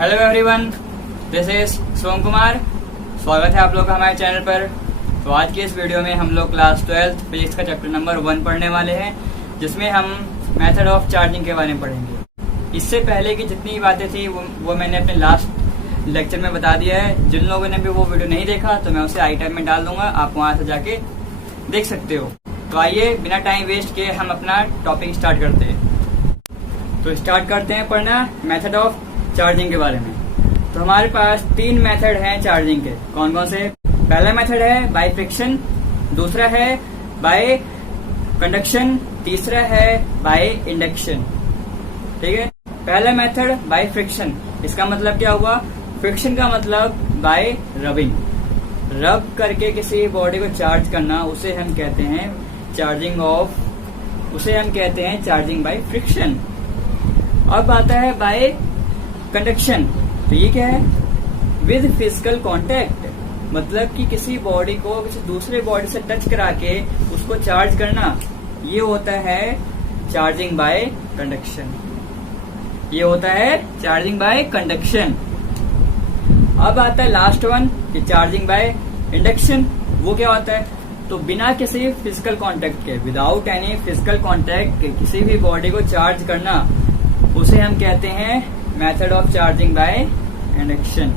Hello everyone, this is सोम कुमार। स्वागत है आप लोग का हमारे चैनल पर। तो आज की इस वीडियो में हम लोग क्लास 12 फिजिक्स का चैप्टर नंबर 1 पढ़ने वाले हैं, जिसमें हम मेथड ऑफ चार्जिंग के बारे में पढ़ेंगे। इससे पहले की जितनी बातें थी वो मैंने अपने लास्ट लेक्चर में बता दिया है। जिन लोगों ने भी वो वीडियो नहीं देखा तो मैं उसे आई टैब में डाल दूंगा, आप वहां से जाके देख सकते हो। तो आइए बिना टाइम वेस्ट किए हम अपना टॉपिक स्टार्ट करते हैं। तो स्टार्ट करते हैं पढ़ना मेथड ऑफ चार्जिंग के बारे में। तो हमारे पास 3 मेथड हैं चार्जिंग के। कौन कौन से? पहला मेथड है बाय फ्रिक्शन, दूसरा है बाय कंडक्शन, तीसरा है बाय इंडक्शन। ठीक है, पहला मेथड बाय फ्रिक्शन। इसका मतलब क्या हुआ? फ्रिक्शन का मतलब बाय रबिंग, रब करके किसी बॉडी को चार्ज करना, उसे हम कहते हैं चार्जिंग ऑफ, उसे हम कहते हैं चार्जिंग बाय फ्रिक्शन। अब आता है बाय कंडक्शन। तो ये क्या है? विद फिजिकल कांटेक्ट, मतलब कि किसी बॉडी को किसी दूसरे बॉडी से टच करा के उसको चार्ज करना, ये होता है चार्जिंग बाय कंडक्शन। ये होता है चार्जिंग बाय कंडक्शन। अब आता है लास्ट वन कि चार्जिंग बाय इंडक्शन। वो क्या होता है? तो बिना किसी फिजिकल कांटेक्ट के, विदाउट एनी फिजिकल कांटेक्ट के किसी भी बॉडी को चार्ज करना, उसे हम कहते हैं method of charging by induction.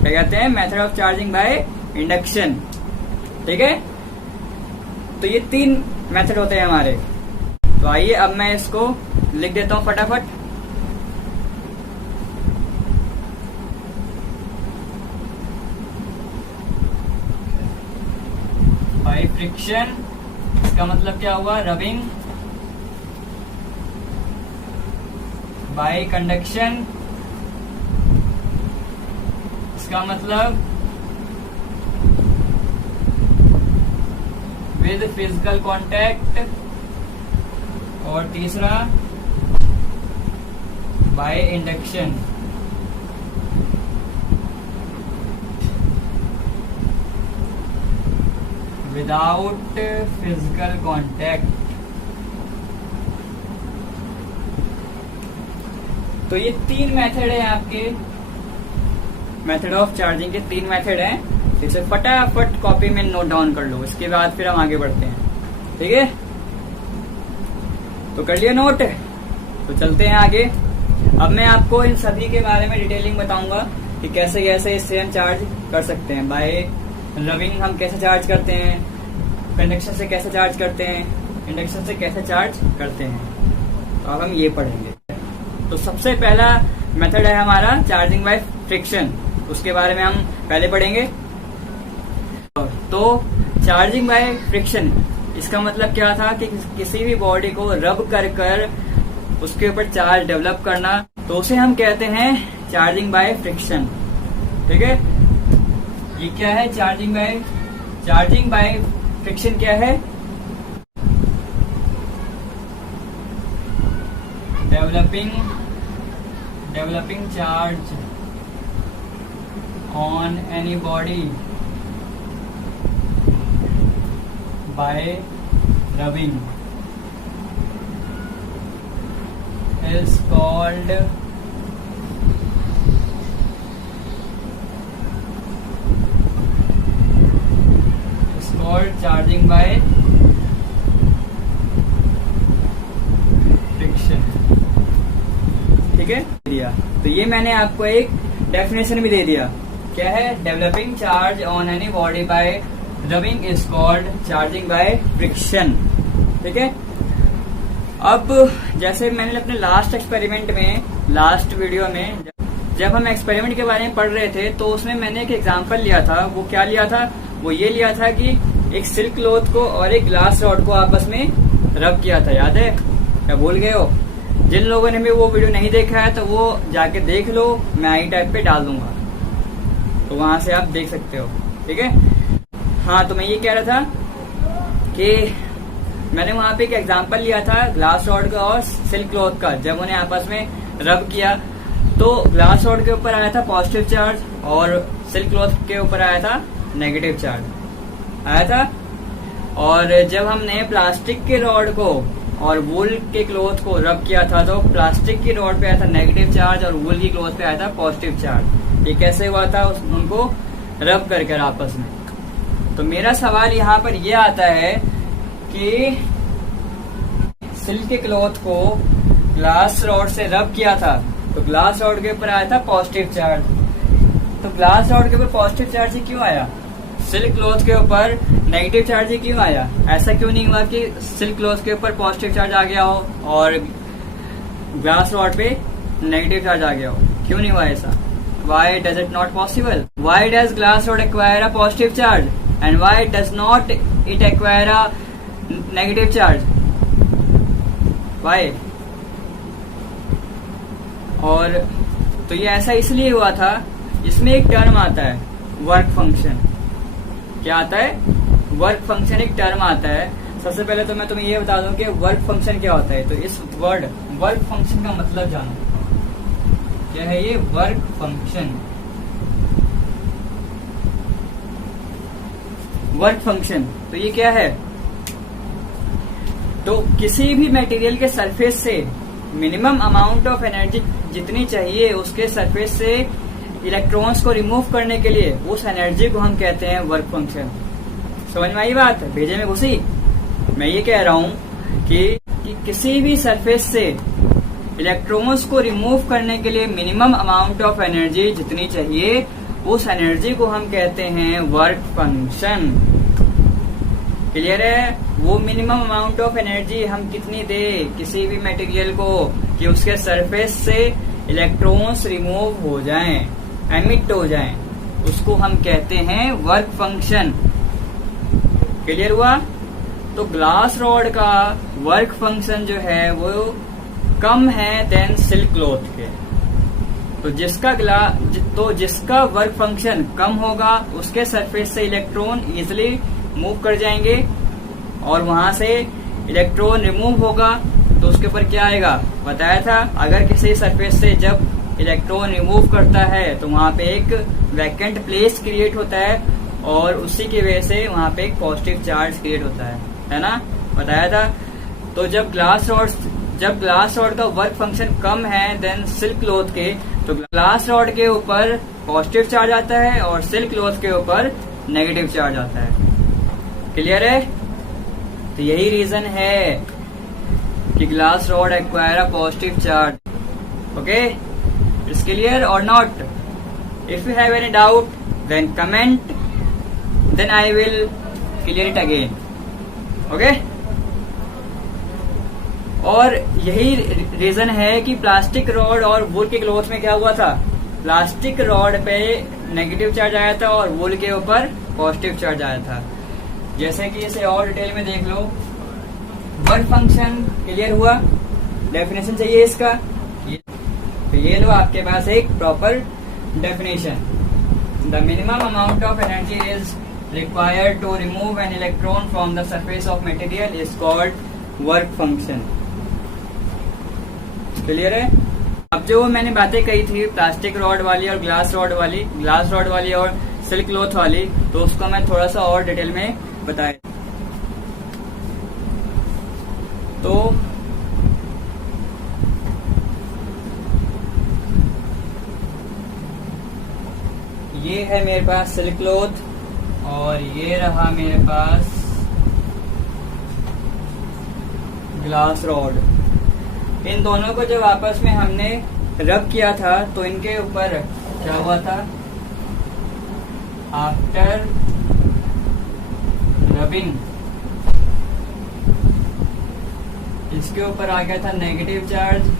क्या कहते हैं? Method of charging by induction. ठीक है, तो ये 3 मेथड होते हैं हमारे। तो आइए अब मैं इसको लिख देता हूं फटाफट। बाय फ्रिक्शन, इसका मतलब क्या हुआ? रबिंग। बाय कंडक्शन, इसका मतलब विद फिजिकल कांटेक्ट, और तीसरा by induction. Without physical contact. तो ये 3 मेथड है आपके मेथड ऑफ चार्जिंग के। 3 मेथड हैं, इसे फटाफट कॉपी में नोट डाउन कर लो, इसके बाद फिर हम आगे बढ़ते हैं। ठीक है, तो कर लिया नोट? तो चलते हैं आगे। अब मैं आपको इन सभी के बारे में डिटेलिंग बताऊंगा कि कैसे कैसे इससे हम चार्ज कर सकते हैं। बाय रबिंग हम कैसे चार्ज करते हैं, कंडक्शन से कैसे चार्ज करते हैं, इंडक्शन से कैसे चार्ज करते हैं। तो अब हम ये पढ़ेंगे। तो सबसे पहला मेथड है हमारा चार्जिंग बाय फ्रिक्शन, उसके बारे में हम पहले पढ़ेंगे। तो चार्जिंग बाय फ्रिक्शन, इसका मतलब क्या था कि किसी भी बॉडी को रब कर उसके ऊपर चार्ज डेवलप करना, तो उसे हम कहते हैं चार्जिंग बाय फ्रिक्शन। ठीक है, ये क्या है? चार्जिंग बाय फ्रिक्शन क्या है? developing charge on any body by rubbing is called charging by friction। ठीक है, दिया। तो ये मैंने आपको एक डेफिनेशन भी दे दिया। क्या है? Developing charge on any body by rubbing is called charging by friction. ठीक है, अब जैसे मैंने अपने लास्ट एक्सपेरिमेंट में, लास्ट वीडियो में जब हम एक्सपेरिमेंट के बारे में पढ़ रहे थे, तो उसमें मैंने एक एग्जांपल लिया था। वो क्या लिया था? वो ये लिया था कि एक सिल्क क्लॉथ को और एक ग्लास रॉड को आपस में रब किया था। याद है? क्या भूल गए हो? जिन लोगों ने भी वो वीडियो नहीं देखा है तो वो जाके देख लो, मैं आई टैब पे डाल दूंगा, तो वहां से आप देख सकते हो। ठीक है, हाँ, तो मैं ये कह रहा था कि मैंने वहां पे एक एग्जांपल लिया था ग्लास रॉड का और सिल्क क्लॉथ का। जब उन्हें आपस में रब किया तो ग्लास रॉड के ऊपर आया था पॉजिटिव चार्ज और सिल्क क्लॉथ के ऊपर आया था नेगेटिव चार्ज आया था। और जब हमने प्लास्टिक के रॉड को और वूल के क्लॉथ को रब किया था तो प्लास्टिक की रॉड पे आया था नेगेटिव चार्ज और वूल की क्लॉथ पे आया था पॉजिटिव चार्ज। ये कैसे हुआ था? उनको रब कर आपस में। तो मेरा सवाल यहाँ पर यह आता है कि सिल्क के क्लॉथ को ग्लास रॉड से रब किया था तो ग्लास रॉड के ऊपर आया था पॉजिटिव चार्ज। तो ग्लास रॉड के ऊपर पॉजिटिव चार्ज ही क्यों आया? सिल्क क्लॉथ के ऊपर नेगेटिव चार्ज ही क्यों आया? ऐसा क्यों नहीं हुआ कि सिल्क क्लॉथ के ऊपर पॉजिटिव चार्ज आ गया हो और ग्लास रॉड पे नेगेटिव चार्ज आ गया हो? क्यों नहीं हुआ ऐसा? Why does it not possible? Why does glass rod acquire a positive charge and why does not it acquire a negative charge? Why? और तो ये ऐसा इसलिए हुआ था, इसमें एक टर्म आता है वर्क फंक्शन। क्या आता है? वर्क फंक्शन एक टर्म आता है। सबसे पहले तो मैं तुम्हें ये बता दूं कि वर्क फंक्शन क्या होता है। तो इस वर्ड वर्क फंक्शन का मतलब जानो क्या है। ये वर्क फंक्शन, वर्क फंक्शन तो ये क्या है? तो किसी भी मटेरियल के सरफेस से मिनिमम अमाउंट ऑफ एनर्जी जितनी चाहिए उसके सरफेस से इलेक्ट्रॉन्स को रिमूव करने के लिए उस एनर्जी को हम कहते हैं वर्क फंक्शन। समझ में आई बात? भेजे में घुसी? मैं ये कह रहा हूं कि किसी भी सरफेस से इलेक्ट्रॉन्स को रिमूव करने के लिए मिनिमम अमाउंट ऑफ एनर्जी जितनी चाहिए उस एनर्जी को हम कहते हैं वर्क फंक्शन। क्लियर है? वो मिनिमम अमाउंट ऑफ एनर्जी हम कितनी दे किसी भी मटेरियल को कि उसके सरफेस से इलेक्ट्रॉन्स रिमूव हो जाएं, एमिट हो जाएं, उसको हम कहते हैं वर्क फंक्शन। क्लियर हुआ? तो ग्लास रॉड का वर्क फंक्शन जो है वो कम है देन सिल्क क्लॉथ के। तो जिसका वर्क फंक्शन कम होगा उसके सरफेस से इलेक्ट्रॉन इजिली मूव कर जाएंगे और वहां से इलेक्ट्रॉन रिमूव होगा तो उसके ऊपर क्या आएगा? बताया था अगर किसी सरफेस से जब इलेक्ट्रॉन रिमूव करता है तो वहां पे एक वैकेंट प्लेस क्रिएट होता है और उसी की वजह से वहां पे एक पॉजिटिव चार्ज क्रिएट होता है ना? बताया था। तो जब ग्लास रॉड का वर्क फंक्शन कम है देन सिल्क क्लॉथ के तो ग्लास रॉड के ऊपर पॉजिटिव चार्ज आता है और सिल्क क्लॉथ के ऊपर नेगेटिव चार्ज आता है। क्लियर है? तो यही रीजन है कि glass rod acquire a positive charge. Okay, it's clear or not? If you have any doubt then comment, then I will clear it again. Okay, और यही रीजन है कि प्लास्टिक रॉड और वूल के क्लॉथ में क्या हुआ था? प्लास्टिक रॉड पे नेगेटिव चार्ज आया था और वूल के ऊपर पॉजिटिव चार्ज आया था। जैसे कि इसे और डिटेल में देख लो। वर्क फंक्शन क्लियर हुआ? डेफिनेशन चाहिए इसका? तो ये लो आपके पास एक proper definition. The minimum amount of energy is required to remove an electron from the surface of material is called work function. Clear है? अब जो मैंने बातें कही थी प्लास्टिक रॉड वाली और ग्लास रॉड वाली और सिल्क क्लॉथ वाली, तो उसको मैं थोड़ा सा और डिटेल में बताया। तो ये है मेरे पास सिल्क क्लॉथ और ये रहा मेरे पास ग्लास रॉड। इन दोनों को जब आपस में हमने रब किया था तो इनके ऊपर क्या हुआ था? आफ्टर रबिंग इसके ऊपर आ गया था नेगेटिव चार्ज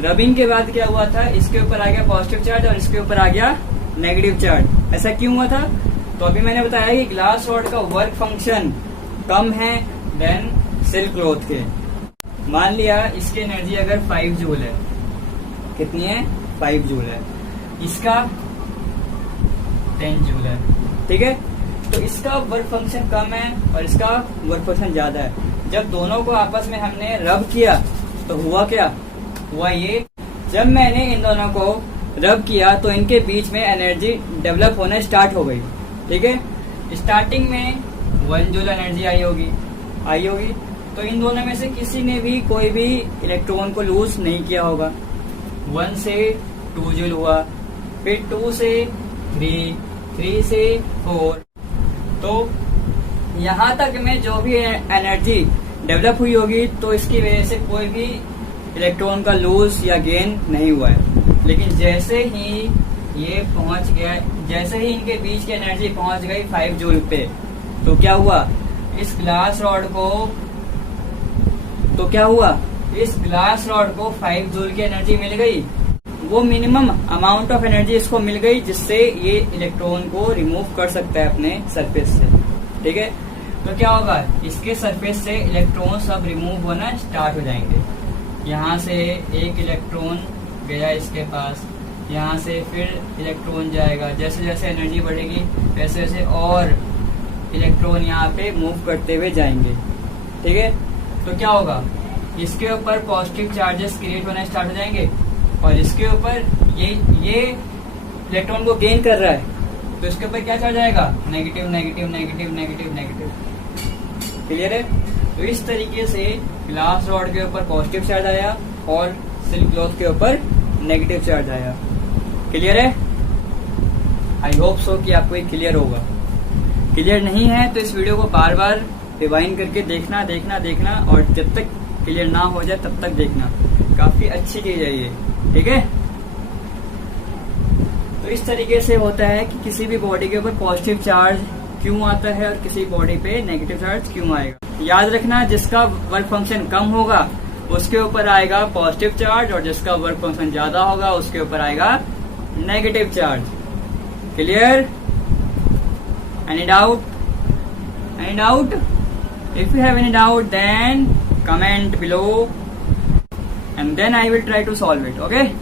रबिंग के बाद क्या हुआ था? इसके ऊपर आ गया पॉजिटिव चार्ज और इसके ऊपर आ गया नेगेटिव चार्ज। ऐसा क्यों हुआ था? तो अभी मैंने बताया कि ग्लास रॉड का वर्क फंक्शन कम है देन सिल्क क्लॉथ के। मान लिया इसकी एनर्जी अगर 5 जूल है, कितनी है? 5 जूल है। इसका 10 जूल है। ठीक है, तो इसका वर्क फंक्शन कम है और इसका वर्क फंक्शन ज्यादा है। जब दोनों को आपस में हमने रब किया तो हुआ क्या, हुआ ये, जब मैंने इन दोनों को रब किया तो इनके बीच में एनर्जी डेवलप होना स्टार्ट हो गई। ठीक है, स्टार्टिंग में 1 जूल एनर्जी आई होगी। तो इन दोनों में से किसी ने भी कोई भी इलेक्ट्रॉन को लूज नहीं किया होगा। 1 से 2 जूल हुआ, फिर 2 से 3, 3 से 4। तो यहाँ तक में जो भी एनर्जी डेवलप हुई होगी तो इसकी वजह से कोई भी इलेक्ट्रॉन का लूज या गेन नहीं हुआ है। लेकिन जैसे ही ये पहुंच गया, जैसे ही इनके बीच की एनर्जी पहुंच गई 5 जूल पे, तो क्या हुआ, इस ग्लास रॉड को 5 जूल की एनर्जी मिल गई। वो मिनिमम अमाउंट ऑफ एनर्जी इसको मिल गई जिससे ये इलेक्ट्रॉन को रिमूव कर सकता है अपने सरफेस से। ठीक है, तो क्या होगा, इसके सरफेस से इलेक्ट्रॉन सब रिमूव होना स्टार्ट हो जाएंगे। यहाँ से एक इलेक्ट्रॉन गया इसके पास, यहाँ से फिर इलेक्ट्रॉन जाएगा, जैसे जैसे एनर्जी बढ़ेगी वैसे वैसे और इलेक्ट्रॉन यहाँ पे मूव करते हुए जाएंगे। ठीक है, तो क्या होगा, इसके ऊपर पॉजिटिव चार्जेस क्रिएट होना स्टार्ट हो जाएंगे और इसके ऊपर ये इलेक्ट्रॉन को गेन कर रहा है तो इसके ऊपर क्या चार्ज आएगा, negative negative negative negative negative. Clear है? तो इस तरीके से ग्लास रॉड के ऊपर पॉजिटिव चार्ज आया और सिल्क क्लॉथ के ऊपर नेगेटिव चार्ज आया। क्लियर है? आई होप सो कि आपको ये क्लियर होगा। क्लियर नहीं है तो इस वीडियो को बार बार रिवाइंड करके देखना और जब तक क्लियर ना हो जाए तब तक देखना। काफी अच्छी चीज है ये। ठीक है, तो इस तरीके से होता है कि किसी भी बॉडी के ऊपर पॉजिटिव चार्ज क्यों आता है और किसी बॉडी पे नेगेटिव चार्ज क्यों आएगा। याद रखना, जिसका वर्क फंक्शन कम होगा उसके ऊपर आएगा पॉजिटिव चार्ज और जिसका वर्क फंक्शन ज्यादा होगा उसके ऊपर आएगा negative charge. Clear? Any doubt? If you have any doubt, then comment below and then I will try to solve it. Okay?